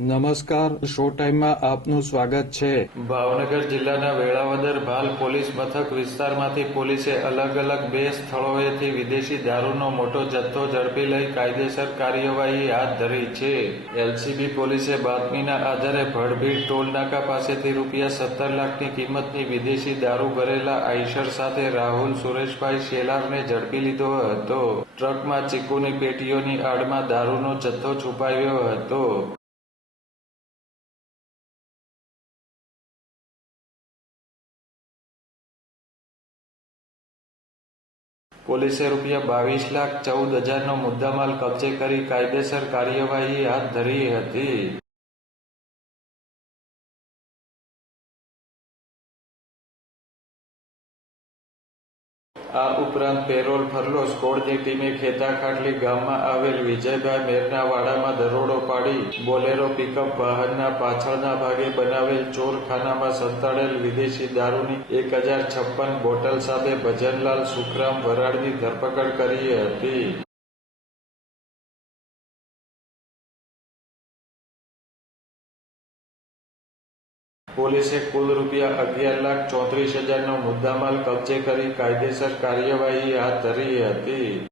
નમસ્કાર, શો ટાઈમમાં આપનું સ્વાગત છે. ભાવનગર જિલ્લાના વેળાવદર ભાલ પોલીસ મથક વિસ્તારમાંથી પોલીસે અલગ અલગ બે સ્થળોએથી વિદેશી દારૂનો મોટો જથ્થો ઝડપી લઈ કાયદેસર કાર્યવાહી હાથ ધરી છે. એલસીબી પોલીસે બાતમીના આધારે ભડભીડ ટોલનાકા પાસેથી રૂપિયા સત્તર લાખની કિંમતની વિદેશી દારૂ ભરેલા આઈશર સાથે રાહુલ સુરેશભાઈ શેલારને ઝડપી લીધો હતો. ટ્રકમાં ચીકુની પેટીઓની આડમાં દારૂનો જથ્થો છુપાયો હતો. પોલીસે રૂપિયા બાવીસ લાખ ચૌદ હજારનો મુદ્દામાલ કબજે કરી કાયદેસર કાર્યવાહી હાથ ધરી હતી. આ ઉપરાંત પેરોલ ફરલો સ્કોડની ટીમે ખેતાખાટલી ગામમાં આવેલ વિજયભાઈ મેરના વાડામાં દરોડો પાડી બોલેરો પિકઅપ વાહનના પાછળના ભાગે બનાવેલ ચોરખાનામાં સંતાડેલ વિદેશી દારૂની એક હજાર છપ્પન બોટલ સાથે ભજનલાલ સુખરામ વરાડની ધરપકડ કરી હતી. પોલીસે કુલ રૂપિયા અગિયાર લાખ ચોત્રીસ હજારનો મુદ્દામાલ કબજે કરી કાયદેસર કાર્યવાહી હાથ ધરી હતી.